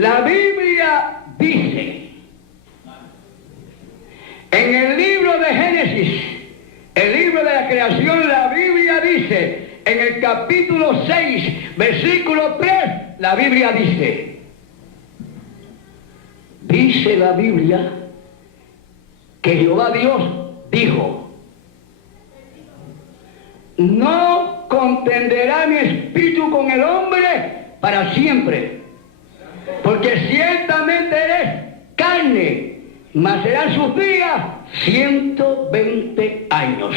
La Biblia dice, en el libro de Génesis, el libro de la creación, la Biblia dice, en el capítulo 6, versículo 3, la Biblia dice la Biblia que Jehová Dios dijo, no contenderá mi espíritu con el hombre para siempre, porque ciertamente eres carne, mas serán sus días 120 años.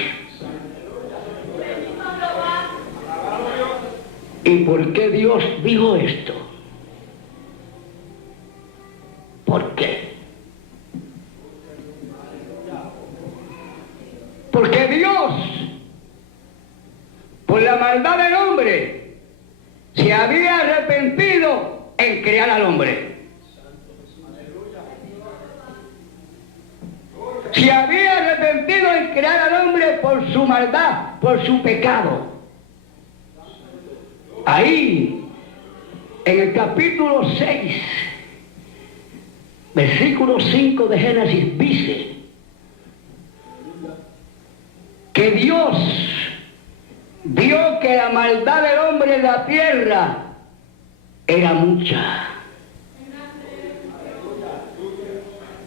¿Y por qué Dios dijo esto? ¿Por qué? Porque Dios, por la maldad del hombre, se había arrepentido en crear al hombre. Se había arrepentido en crear al hombre por su maldad, por su pecado. Ahí, en el capítulo 6, versículo 5 de Génesis, dice que Dios vio que la maldad del hombre en la tierra era mucha.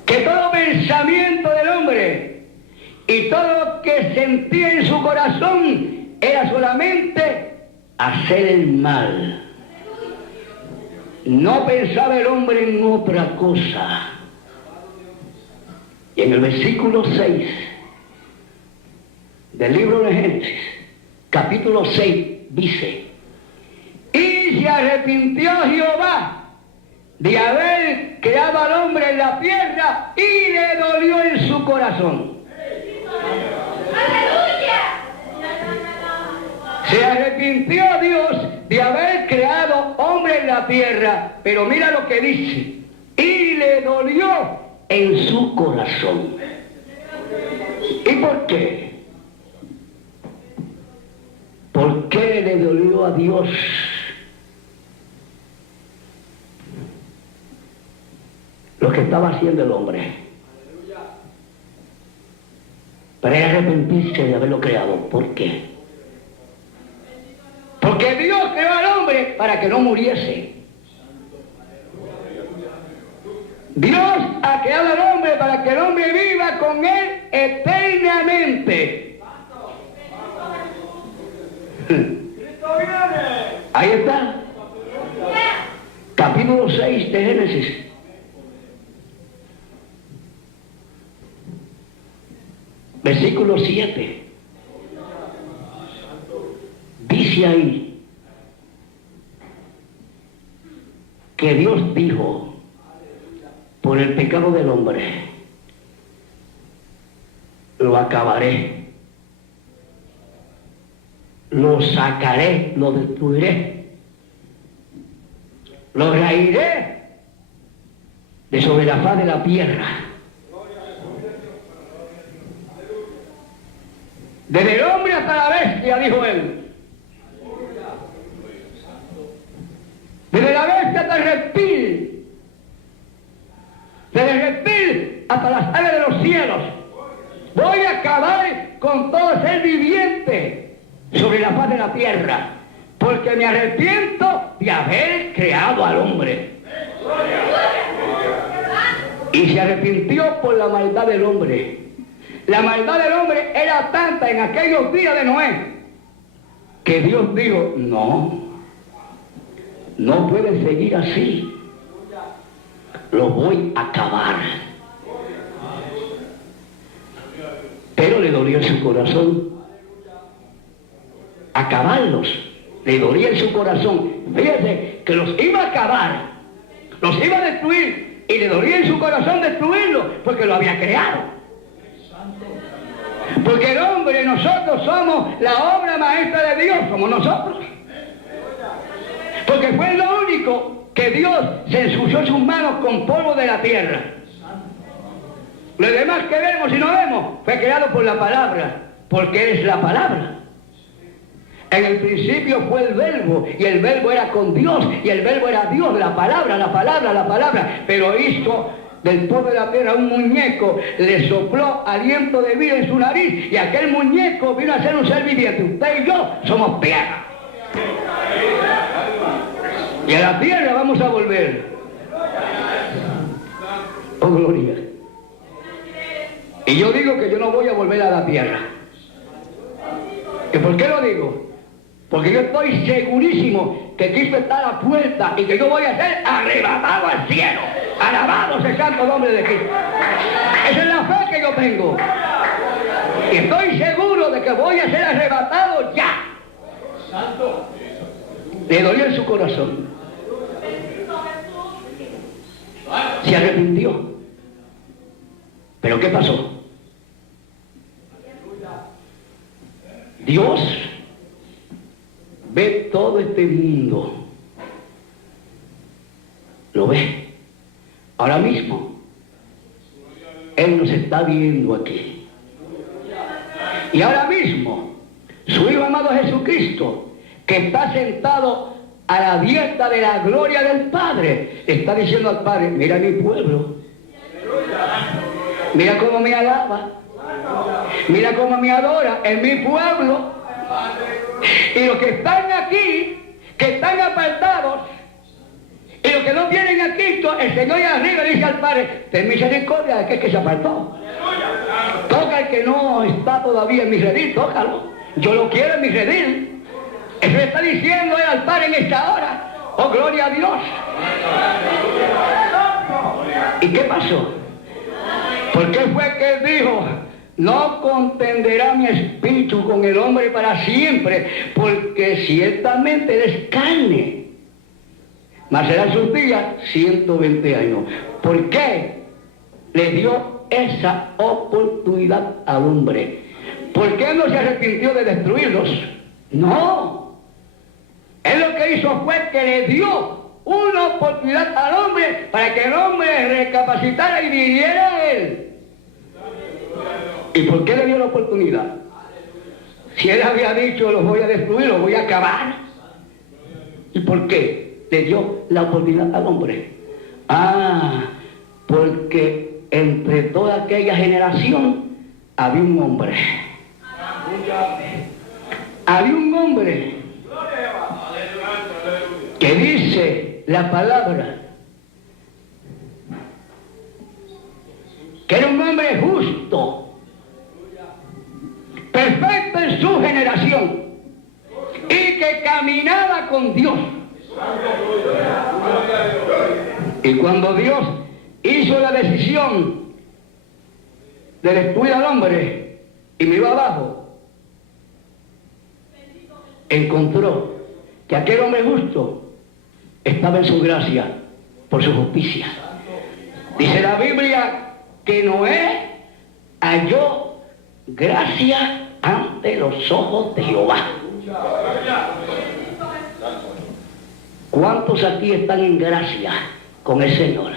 Que todo pensamiento del hombre y todo lo que sentía en su corazón era solamente hacer el mal. No pensaba el hombre en otra cosa. Y en el versículo 6 del libro de Génesis, capítulo 6, dice: y se arrepintió Jehová de haber creado al hombre en la tierra y le dolió en su corazón. Se arrepintió Dios de haber creado hombre en la tierra, pero mira lo que dice: y le dolió en su corazón. ¿Y por qué? ¿Por qué le dolió a Dios? Lo que estaba haciendo el hombre. Para arrepentirse de haberlo creado. ¿Por qué? Porque Dios creó al hombre para que no muriese. Dios ha creado al hombre para que el hombre viva con él eternamente. Ahí está. Capítulo 6 de Génesis. Versículo 7. Dice ahí que Dios dijo: por el pecado del hombre lo acabaré, lo sacaré, lo destruiré, lo raeré de sobre la faz de la tierra. Desde el hombre hasta la bestia, dijo él. Desde la bestia hasta el reptil. Desde el reptil hasta las aves de los cielos. Voy a acabar con todo ser viviente sobre la faz de la tierra, porque me arrepiento de haber creado al hombre. Y se arrepintió por la maldad del hombre. La maldad del hombre era tanta en aquellos días de Noé que Dios dijo: no puede seguir así, lo voy a acabar. Pero le dolía en su corazón acabarlos, le dolía en su corazón. Fíjese que los iba a acabar, los iba a destruir, y le dolía en su corazón destruirlos porque lo había creado. Porque el hombre, nosotros somos la obra maestra de Dios, somos nosotros. Porque fue lo único que Dios se ensució sus manos con polvo de la tierra. Lo demás que vemos y no vemos fue creado por la palabra, porque Él es la palabra. En el principio fue el verbo, y el verbo era con Dios, y el verbo era Dios, la palabra, la palabra, la palabra. Pero hizo del polvo de la tierra un muñeco, le sopló aliento de vida en su nariz, y aquel muñeco vino a ser un ser viviente. Usted y yo somos tierra. Y a la tierra vamos a volver. Oh, gloria. Y yo digo que yo no voy a volver a la tierra. ¿Y por qué lo digo? Porque yo estoy segurísimo que Cristo está a la puerta y que yo voy a ser arrebatado al cielo. Alabado sea el santo nombre de Cristo. Esa es la fe que yo tengo. Y estoy seguro de que voy a ser arrebatado ya. Le dolió en su corazón. Se arrepintió. ¿Pero qué pasó? Dios ve todo este mundo. Lo ve. Ahora mismo. Él nos está viendo aquí. Y ahora mismo, su Hijo amado Jesucristo, que está sentado a la diestra de la gloria del Padre, está diciendo al Padre: mira mi pueblo. Mira cómo me alaba. Mira cómo me adora. Es mi pueblo. Y los que están aquí, que están apartados, y los que no tienen a Cristo, el Señor allá arriba dice al Padre: ten misericordia de aquel que se apartó. Toca al que no está todavía en mi redil, tócalo. Yo lo quiero en mi redil. Eso está diciendo él al Padre en esta hora. Oh, gloria a Dios. ¿Y qué pasó? ¿Por qué fue que él dijo: no contenderá mi espíritu con el hombre para siempre? Porque ciertamente él es carne, mas serán sus días 120 años. ¿Por qué le dio esa oportunidad al hombre? ¿Por qué no se arrepintió de destruirlos? No. Él lo que hizo fue que le dio una oportunidad al hombre para que el hombre recapacitara y viniera a él. ¿Y por qué le dio la oportunidad? Si él había dicho: los voy a destruir, los voy a acabar. ¿Y por qué le dio la oportunidad al hombre? Porque entre toda aquella generación había un hombre. Había un hombre que dice la palabra que era un hombre justo, perfecto en su generación, y que caminaba con Dios. Y cuando Dios hizo la decisión de destruir al hombre y miró abajo, encontró que aquel hombre justo estaba en su gracia por su justicia. Dice la Biblia que Noé halló gracia ante los ojos de Jehová. ¿Cuántos aquí están en gracia con el Señor?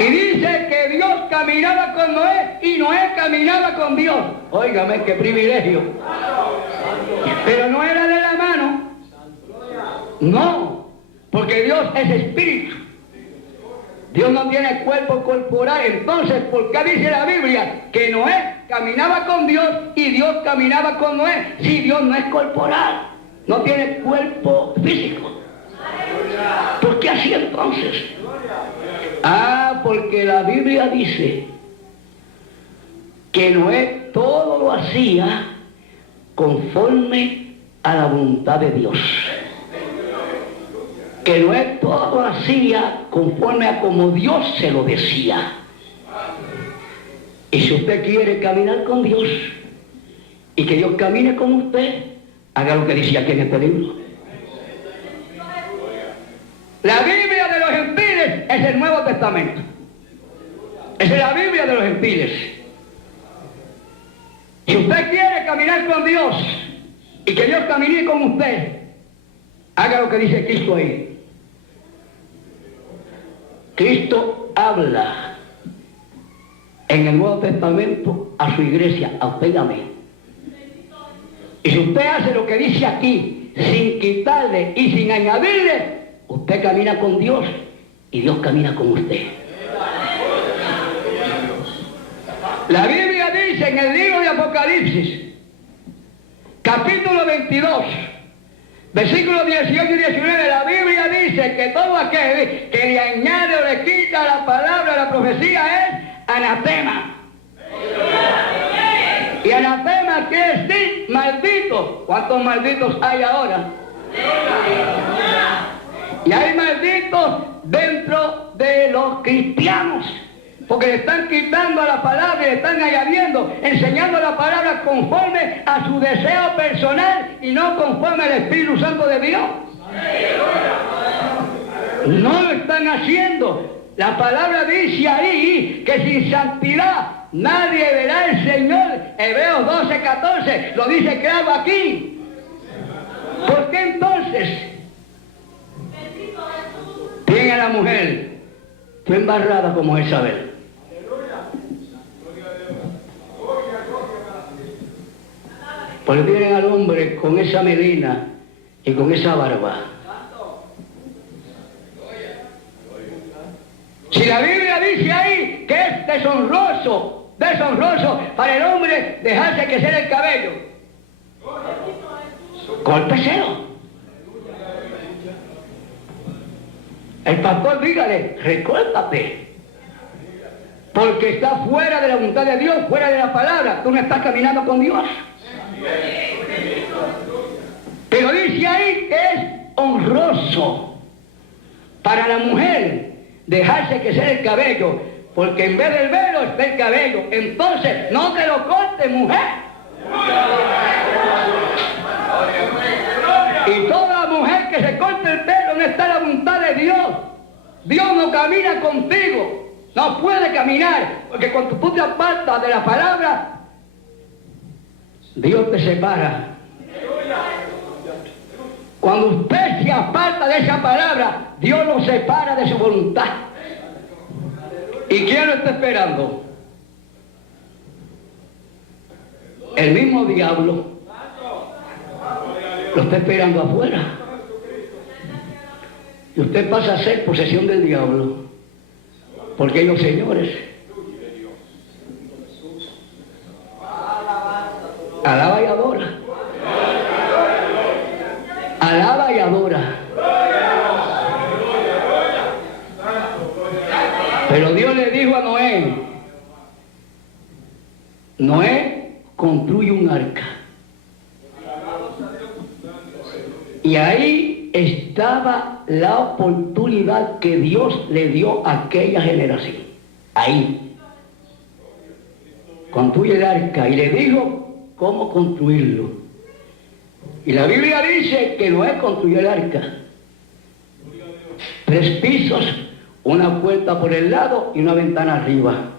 Y dice que Dios caminaba con Noé y Noé caminaba con Dios. Óigame, qué privilegio. Pero no era de la mano. No, porque Dios es espíritu. Dios no tiene cuerpo corporal. Entonces, ¿por qué dice la Biblia que Noé caminaba con Dios y Dios caminaba con Noé? Si Dios no es corporal, no tiene cuerpo físico. ¿Por qué así entonces? Porque la Biblia dice que Noé todo lo hacía conforme a la voluntad de Dios. Que Noé todo lo hacía conforme a como Dios se lo decía. Y si usted quiere caminar con Dios y que Dios camine con usted, haga lo que dice aquí en este libro. La Biblia de los gentiles es el Nuevo Testamento. Esa es la Biblia de los gentiles. Si usted quiere caminar con Dios y que Dios camine con usted, haga lo que dice Cristo ahí. Cristo habla en el Nuevo Testamento a su iglesia, a usted y a mí. Y si usted hace lo que dice aquí, sin quitarle y sin añadirle, usted camina con Dios y Dios camina con usted. La Biblia dice en el libro de Apocalipsis, capítulo 22, versículos 18 y 19, la Biblia dice que todo aquel que le añade o le quita la palabra, la profecía es anatema. Y anatema quiere decir maldito. ¿Cuántos malditos hay ahora? Y hay malditos dentro de los cristianos, porque le están quitando a la palabra y le están añadiendo, enseñando la palabra conforme a su deseo personal y no conforme al Espíritu Santo de Dios. No lo están haciendo. La palabra dice ahí que sin santidad nadie verá al Señor. Hebreos 12:14 lo dice claro aquí. ¿Por qué entonces tiene a la mujer tú embarrada como Isabel? Porque tienen al hombre con esa melena y con esa barba. Si la Biblia dice ahí que es deshonroso para el hombre dejarse crecer el cabello, córteselo. El pastor dígale, recórtate, porque está fuera de la voluntad de Dios, fuera de la palabra. Tú no estás caminando con Dios. Pero dice ahí que es honroso para la mujer dejarse crecer el cabello, porque en vez del velo está el cabello. Entonces no te lo cortes, mujer. Y toda mujer que se corte el pelo no está en la voluntad de Dios. Dios no camina contigo, no puede caminar, porque cuando tú te apartas de la palabra, Dios te separa. Cuando usted se aparta de esa palabra, Dios lo separa de su voluntad. ¿Y quién lo está esperando? El mismo diablo lo está esperando afuera. Y usted pasa a ser posesión del diablo, porque ellos, señores, alaba y adora. Alaba y adora. Pero Dios le dijo a Noé, Noé, construye un arca. Y ahí estaba la oportunidad que Dios le dio a aquella generación. Ahí. Construye el arca. Y le dijo cómo construirlo. Y la Biblia dice que Noé construyó el arca. 3 pisos, una puerta por el lado y una ventana arriba.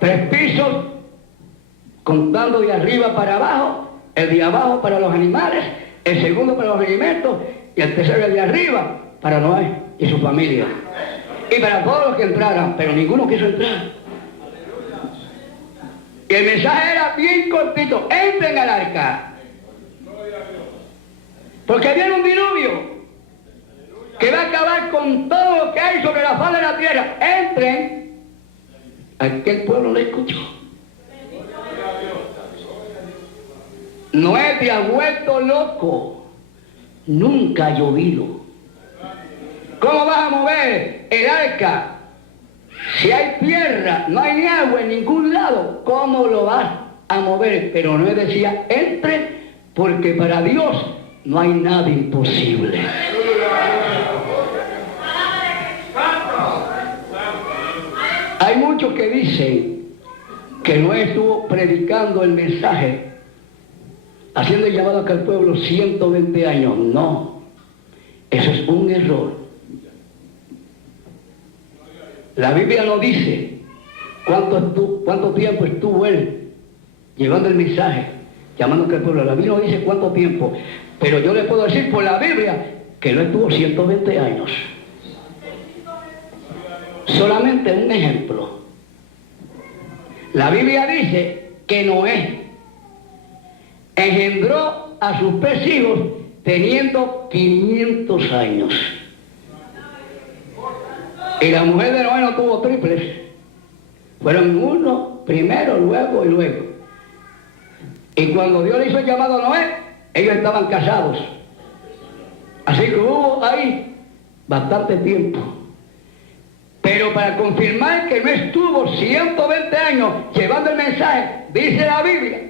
3 pisos, contando de arriba para abajo, el de abajo para los animales, el segundo para los alimentos y el tercero el de arriba para Noé y su familia. Y para todos los que entraran, pero ninguno quiso entrar. Y el mensaje era bien cortito: entren al arca. Porque viene un diluvio que va a acabar con todo lo que hay sobre la faz de la tierra. Entren. Aquel pueblo le escuchó. Noé te ha vuelto loco. Nunca ha llovido. ¿Cómo vas a mover el arca? Si hay tierra, no hay ni agua en ningún lado. ¿Cómo lo vas a mover? Pero Noé decía, entre, porque para Dios no hay nada imposible. Hay muchos que dicen que Noé estuvo predicando el mensaje, haciendo el llamado acá al pueblo 120 años. No, eso es un error. La Biblia no dice cuánto tiempo estuvo él llevando el mensaje, llamando acá al pueblo. La Biblia no dice cuánto tiempo, pero yo le puedo decir por la Biblia que no estuvo 120 años. Solamente un ejemplo. La Biblia dice que Noé engendró a sus 3 hijos teniendo 500 años. Y la mujer de Noé no tuvo triples. Fueron uno primero, luego y luego. Y cuando Dios le hizo el llamado a Noé, ellos estaban casados. Así que hubo ahí bastante tiempo. Pero para confirmar que no estuvo 120 años llevando el mensaje, dice la Biblia.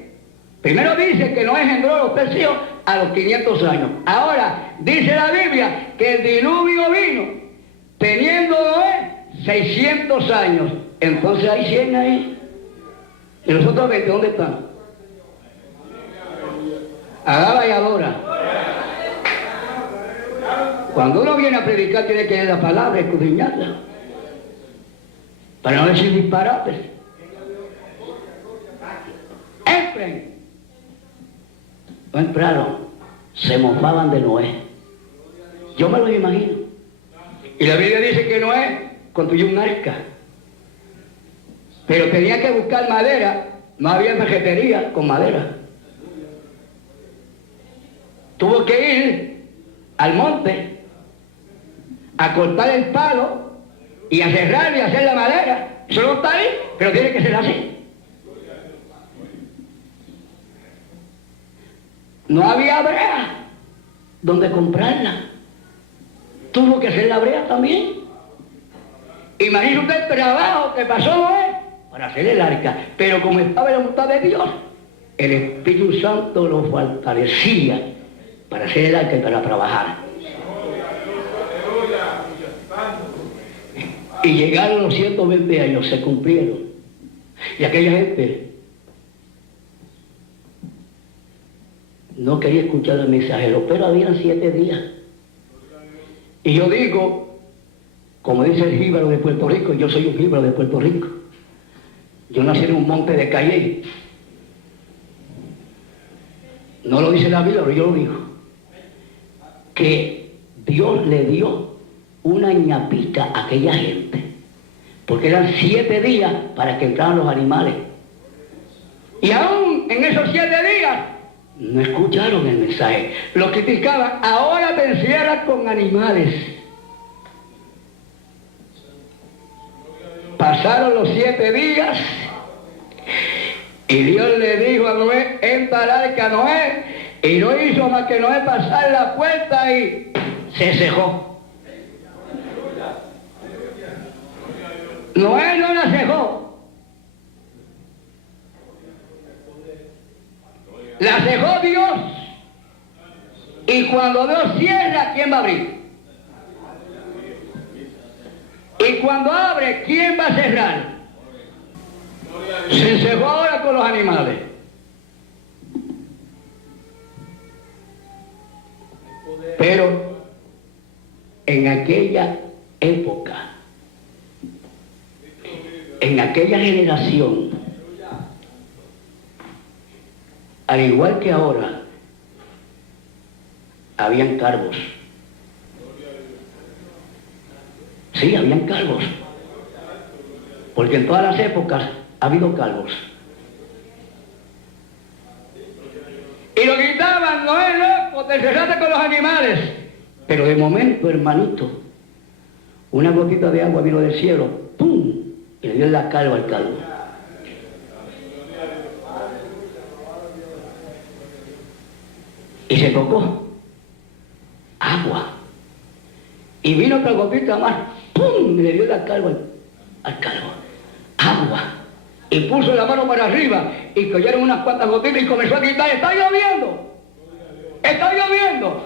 Primero dice que Noé engendró a los 3 hijos a los 500 años. Ahora dice la Biblia que el diluvio vino teniendo Noé 600 años. Entonces hay 100 ahí. ¿Y los otros 20 dónde están? Alaba y adora. Cuando uno viene a predicar tiene que leer la palabra, escudriñarla, para no decir disparates. No entraron, se mofaban de Noé. Yo me lo imagino. Y la Biblia dice que Noé construyó un arca, pero tenía que buscar madera. No había ferretería con madera. Tuvo que ir al monte a cortar el palo y a cerrar y a hacer la madera. Eso no está ahí, pero tiene que ser así. No había brea donde comprarla. Tuvo que hacer la brea también. Imagínese usted el trabajo que pasó Noé para hacer el arca. Pero como estaba en la voluntad de Dios, el Espíritu Santo lo fortalecía para hacer el arca y para trabajar. Y llegaron los 120 años, se cumplieron. Y aquella gente no quería escuchar al mensajero, pero habían 7 días. Y yo digo, como dice el jíbaro de Puerto Rico, yo soy un jíbaro de Puerto Rico. Yo nací en un monte de Cayey. No lo dice la Biblia, pero yo lo digo. Que Dios le dio una ñapita a aquella gente, porque eran 7 días para que entraran los animales. Y aún en esos 7 días no escucharon el mensaje, lo criticaban. Ahora te encierras con animales. Pasaron los 7 días y Dios le dijo a Noé, entra al arca, Noé, y no hizo más que Noé pasar la puerta y se cejó. Noé no la cejó. La cejó Dios. Y cuando Dios cierra, ¿quién va a abrir? Y cuando abre, ¿quién va a cerrar? Se cejó ahora con los animales. Pero en aquella época, en aquella generación, al igual que ahora, habían calvos. Sí, habían calvos. Porque en todas las épocas ha habido calvos. Y lo gritaban, no es loco, te encerraste con los animales. Pero de momento, hermanito, una gotita de agua vino del cielo, ¡pum! Y le dio en la calva al calvo. Y se tocó agua. Y vino otra gotita más, ¡pum! Y le dio la calva al calvo. Agua. Y puso la mano para arriba y cayeron unas cuantas gotitas y comenzó a gritar, ¡está lloviendo! ¡Está lloviendo!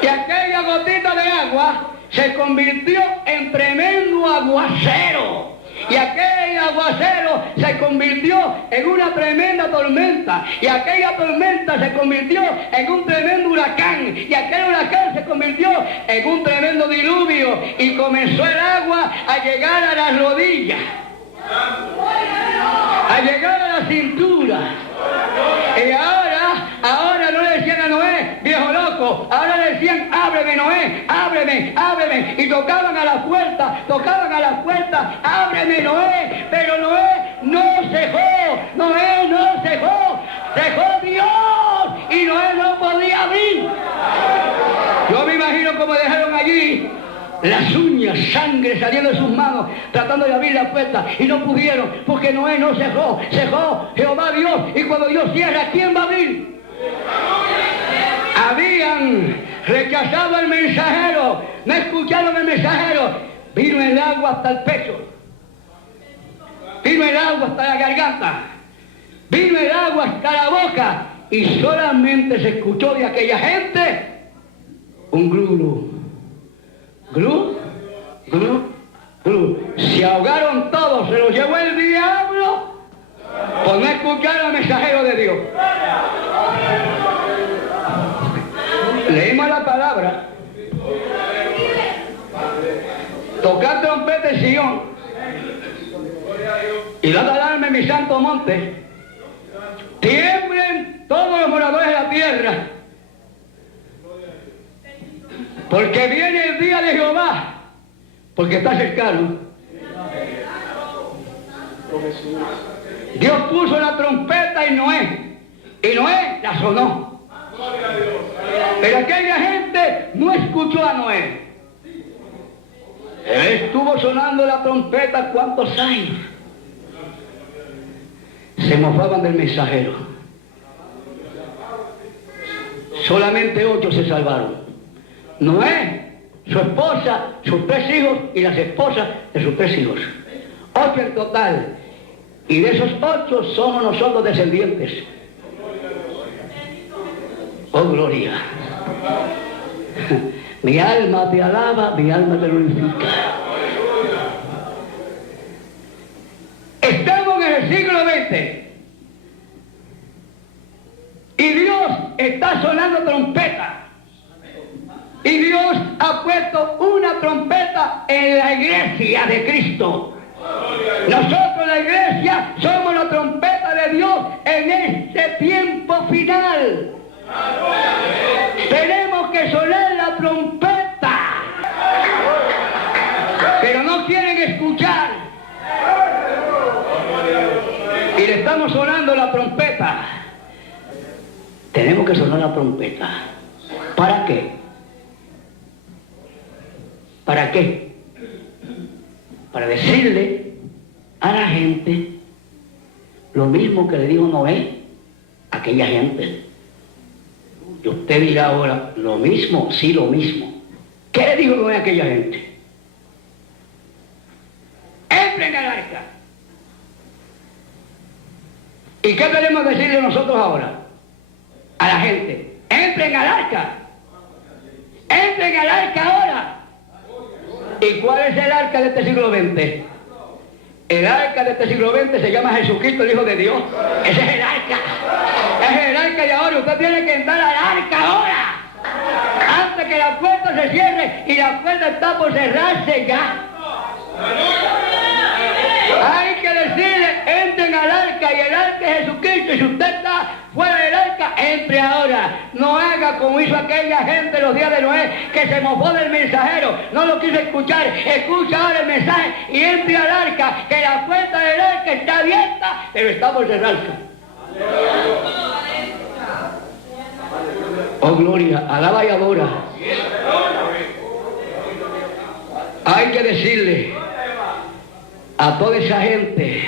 Y aquella gotita de agua se convirtió en tremendo aguacero. Y aquel aguacero se convirtió en una tremenda tormenta. Y aquella tormenta se convirtió en un tremendo huracán. Y aquel huracán se convirtió en un tremendo diluvio. Y comenzó el agua a llegar a las rodillas, a llegar a la cintura. Y ahora no le decían a Noé, viejo loco, ahora le decían, ábreme Noé, ábreme, ábreme. Y tocaban a la puerta, ábreme Noé. Pero Noé no cejó las uñas, sangre saliendo de sus manos, tratando de abrir la puerta, y no pudieron, porque Noé no cerró, cerró Jehová Dios, y cuando Dios cierra, ¿quién va a abrir? Habían rechazado al mensajero, no escucharon al mensajero, vino el agua hasta el pecho, vino el agua hasta la garganta, vino el agua hasta la boca, y solamente se escuchó de aquella gente un glu, glu, glu, glu. Se ahogaron todos, se los llevó el diablo por no escuchar al mensajero de Dios. Leímos la palabra. Tocar trompeta en Sion y dad alarma en mi santo monte. Tiemblen todos los moradores de la tierra, porque viene el día de Jehová, porque está cercano. Dios puso la trompeta en Noé, y Noé la sonó. Pero aquella gente no escuchó a Noé. Él estuvo sonando la trompeta ¿cuántos años? Se mofaban del mensajero. Solamente 8 se salvaron. Noé, su esposa, sus 3 hijos y las esposas de sus 3 hijos. 8 en total. Y de esos 8 somos nosotros descendientes. Oh, gloria. Mi alma te alaba, mi alma te glorifica. Estamos en el siglo XX. Y Dios está sonando trompeta. Y Dios ha puesto una trompeta en la iglesia de Cristo. Nosotros, la iglesia, somos la trompeta de Dios en este tiempo final. Tenemos que sonar la trompeta, pero no quieren escuchar. Y le estamos sonando la trompeta. Tenemos que sonar la trompeta. ¿Para qué? ¿Para qué? Para decirle a la gente lo mismo que le dijo Noé a aquella gente. Y usted dirá ahora, ¿lo mismo? Sí, lo mismo. ¿Qué le dijo Noé a aquella gente? Entren al arca. ¿Y qué tenemos que decirle nosotros ahora? A la gente, entren al arca. Entren al arca ahora. ¿Y cuál es el arca de este siglo XX? El arca de este siglo XX se llama Jesucristo, el Hijo de Dios. Ese es el arca. Ese es el arca de ahora. Usted tiene que entrar al arca ahora. Antes que la puerta se cierre, y la puerta está por cerrarse ya. Hay que decirle, entren al arca, y el arca es Jesucristo. Y si usted está fuera del arca, entre ahora. No haga como hizo aquella gente los días de Noé, que se mofó del mensajero, no lo quiso escuchar. Escucha ahora el mensaje y entre al arca, que la puerta del arca está abierta, pero está por cerrarse. Oh, gloria, alaba y adora. Hay que decirle a toda esa gente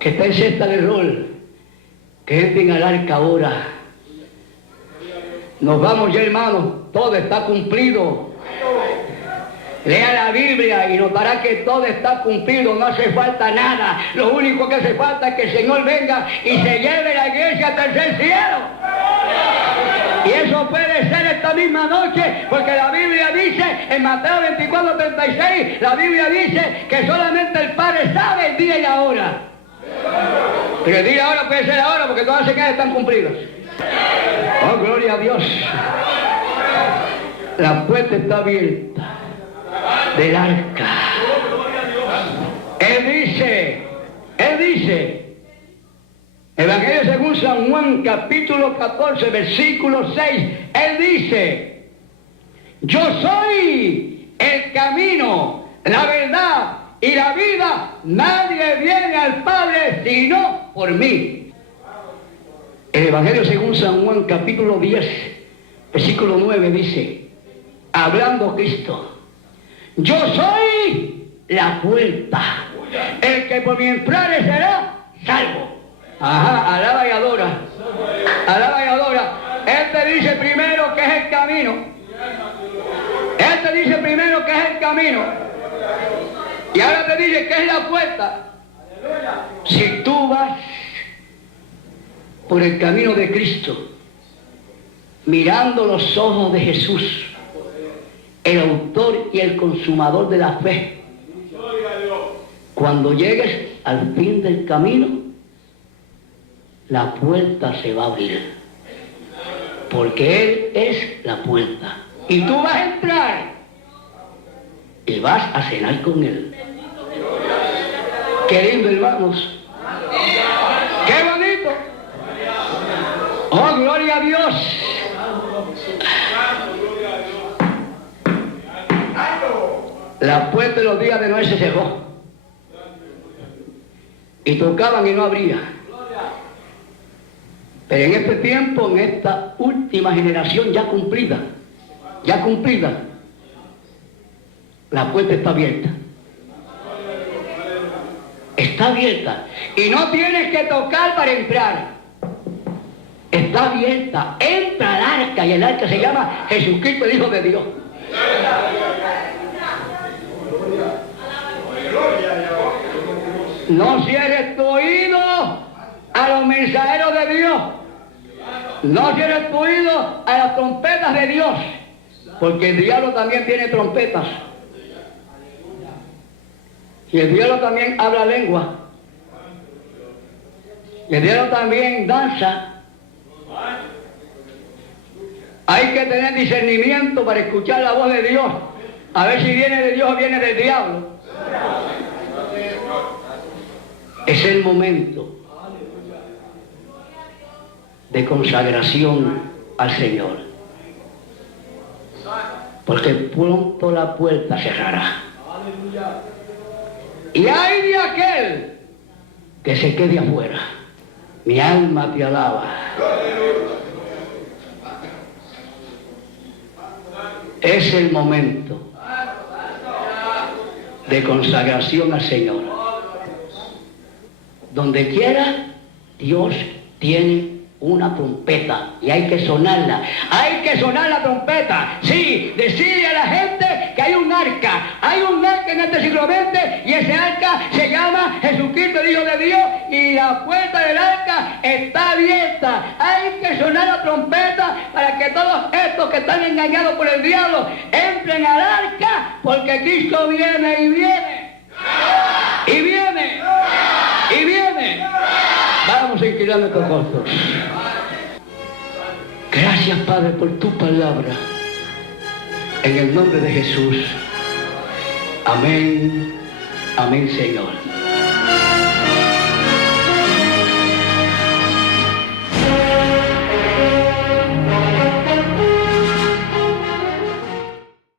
que está en cesta de rol, que entren al arca ahora. Nos vamos ya, hermanos, todo está cumplido. Lea la Biblia y notará que todo está cumplido, no hace falta nada. Lo único que hace falta es que el Señor venga y se lleve la iglesia al tercer cielo. Y eso puede ser esta misma noche, porque la Biblia dice, en Mateo 24:36, la Biblia dice que solamente el Padre sabe el día y la hora. Pero el día y la hora puede ser ahora, porque todas las señales están cumplidas. Oh, gloria a Dios. La puerta está abierta del arca. Él dice, Evangelio según San Juan, capítulo 14, versículo 6, él dice, yo soy el camino, la verdad y la vida, nadie viene al Padre sino por mí. El Evangelio según San Juan, capítulo 10, versículo 9 dice, hablando Cristo, Yo soy la puerta. El que por mi entrare será salvo. Ajá, alaba y adora. Alaba y adora. Él te dice primero que es el camino. Él te dice primero que es el camino. Y ahora te dice que es la puerta. Si tú vas por el camino de Cristo, mirando los ojos de Jesús, el autor y el consumador de la fe, cuando llegues al fin del camino, la puerta se va a abrir, porque Él es la puerta, y tú vas a entrar y vas a cenar con Él. Qué lindo, hermanos, qué bonito. Oh, gloria a Dios. La puerta de los días de Noé se cerró y tocaban y no abría. Pero en este tiempo, en esta última generación ya cumplida, la puerta está abierta. Está abierta y no tienes que tocar para entrar. Está abierta. Entra al arca, y el arca se llama Jesucristo, el Hijo de Dios. No cierres tu oído a los mensajeros de Dios. No cierres tu oído a las trompetas de Dios, porque el diablo también tiene trompetas. Y el diablo también habla lengua. Y el diablo también danza. Hay que tener discernimiento para escuchar la voz de Dios, a ver si viene de Dios o viene del diablo. Es el momento de consagración al Señor, porque pronto la puerta cerrará. Y hay de aquel que se quede afuera. Mi alma te alaba. Es el momento de consagración al Señor. Donde quiera, Dios tiene una trompeta y hay que sonarla. Hay que sonar la trompeta. Sí, decirle a la gente que hay un arca. Hay un arca en este siglo XX y ese arca se llama Jesucristo, el Hijo de Dios, y la puerta del arca está abierta. Hay que sonar la trompeta para que todos estos que están engañados por el diablo entren al arca, porque Cristo viene y viene. Y viene. Y viene. Vamos a inclinar nuestros rostros. Gracias, Padre, por tu palabra. En el nombre de Jesús. Amén. Amén, Señor.